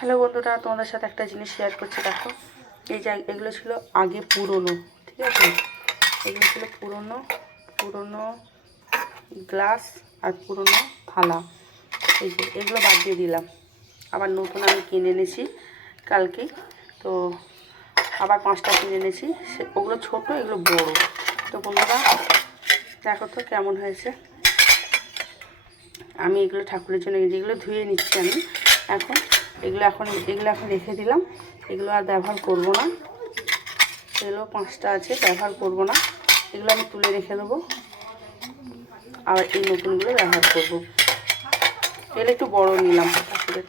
Hello বন্ধুরা, তোমাদের সাথে একটা জিনিস শেয়ার করছি। দেখো, এই যে এগুলো ছিল আগে পুরনো, ঠিক আছে, এগুলো ছিল পুরনো গ্লাস আর পুরনো থালা। এই যে এগুলো বাদ দিয়ে দিলাম, আবার নতুন আমি কিনে এনেছি কালকেই। তো আবার 5টা কিনে এনেছি, ওগুলো ছোটো, এগুলো বড়। তো বন্ধুরা দেখো তো কেমন হয়েছে। আমি এগুলো ঠাকুরের জন্য যেগুলো ধুয়ে নিচ্ছি আমি এগুলো এখন রেখে দিলাম। এগুলো আর ব্যবহার করব না। এগুলো 5টা আছে, ব্যবহার করব না। এগুলো আমি তুলে রেখে দেবো, আর এই নতুনগুলো ব্যবহার করব। এগুলো একটু বড় নিলাম ঠাকুরের,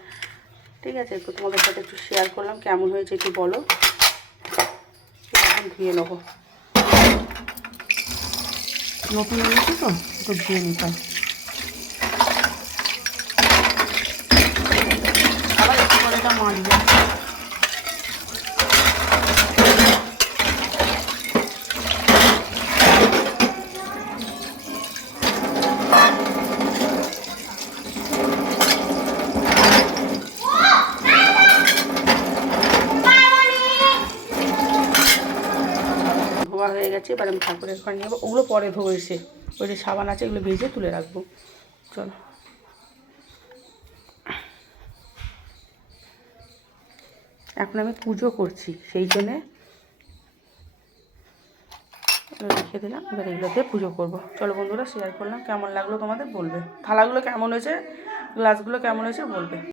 ঠিক আছে। তো তোমাদের সাথে একটু শেয়ার করলাম, কেমন হয়েছে একটু বলো। এখন ধুয়ে নেবো, নতুন এনেছি তো একটু ধুয়ে নিতাম। আবার একটু করে এটা মাজবো। ধোয়া হয়ে গেছে, এবার আমি ঠাকুরের ঘর নিয়ে যাবো। ওগুলো পরে ধোবো এসে, ওই যে সাবান আছে এগুলো ভেজে তুলে রাখবো। চলো, এখন আমি পুজো করছি, সেই জন্যে রেখে দিলাম। এবার এগুলো দিয়ে পুজো করবো। চলো বন্ধুরা, শেয়ার করলাম, কেমন লাগলো তোমাদের বলবে। থালাগুলো কেমন হয়েছে, গ্লাসগুলো কেমন হয়েছে বলবে।